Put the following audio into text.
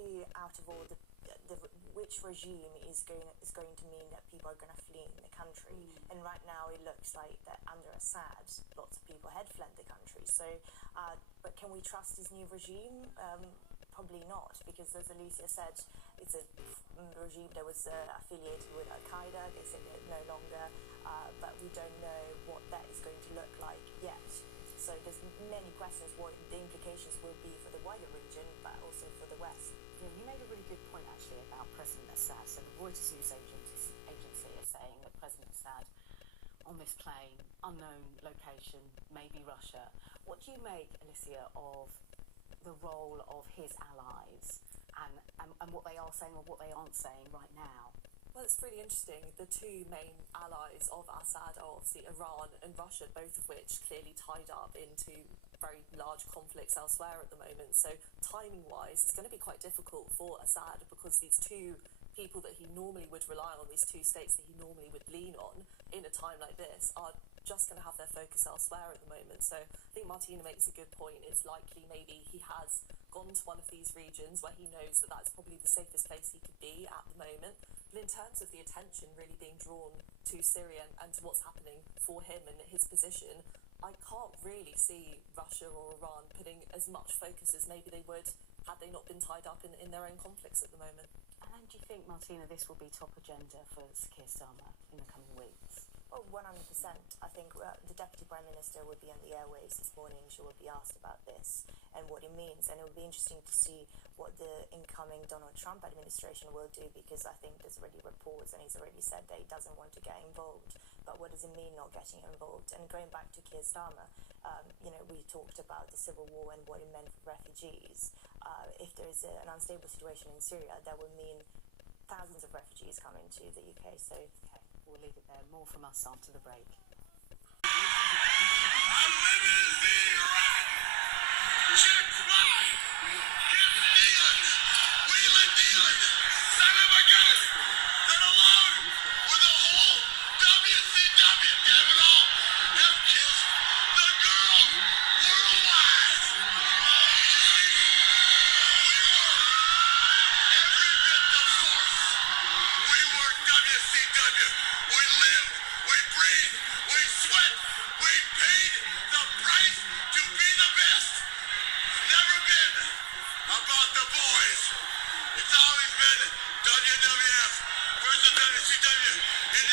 who out of all which regime is going to mean that people are going to flee the country. And right now it looks like that under Assad, lots of people had fled the country. So, but can we trust his new regime? Probably not, because as Alicia said, it's a regime that was affiliated with Al-Qaeda. They say they're no longer, but we don't know what that is going to look like yet. So there's many questions what the implications will be for the wider region, but also for the West. Yeah, you made a really good point actually about President Assad. So the Reuters news agency is saying that President Assad on this plane, unknown location, maybe Russia. What do you make, Alicia, of the role of his allies and what they are saying or what they aren't saying right now? Well, it's really interesting. The two main allies of Assad are obviously Iran and Russia, both of which clearly tied up into very large conflicts elsewhere at the moment. So timing-wise, it's going to be quite difficult for Assad, because these two people that he normally would rely on, these two states that he normally would lean on in a time like this, are just going to have their focus elsewhere at the moment. So I think Martina makes a good point. It's likely maybe he has gone to one of these regions where he knows that that's probably the safest place he could be at the moment. But in terms of the attention really being drawn to Syria and to what's happening for him and his position, I can't really see Russia or Iran putting as much focus as maybe they would had they not been tied up in their own conflicts at the moment. And do you think, Martina, this will be top agenda for Keir Starmer in the coming weeks? Oh, 100%. I think the Deputy Prime Minister would be on the airwaves this morning. She will be asked about this and what it means. And it will be interesting to see what the incoming Donald Trump administration will do, because I think there's already reports and he's already said that he doesn't want to get involved. But what does it mean not getting involved? And going back to Keir Starmer, we talked about the civil war and what it meant for refugees. If there is an unstable situation in Syria, that would mean thousands of refugees coming to the UK. So, okay, we'll leave it there. More from us after the break. WWF versus WCW in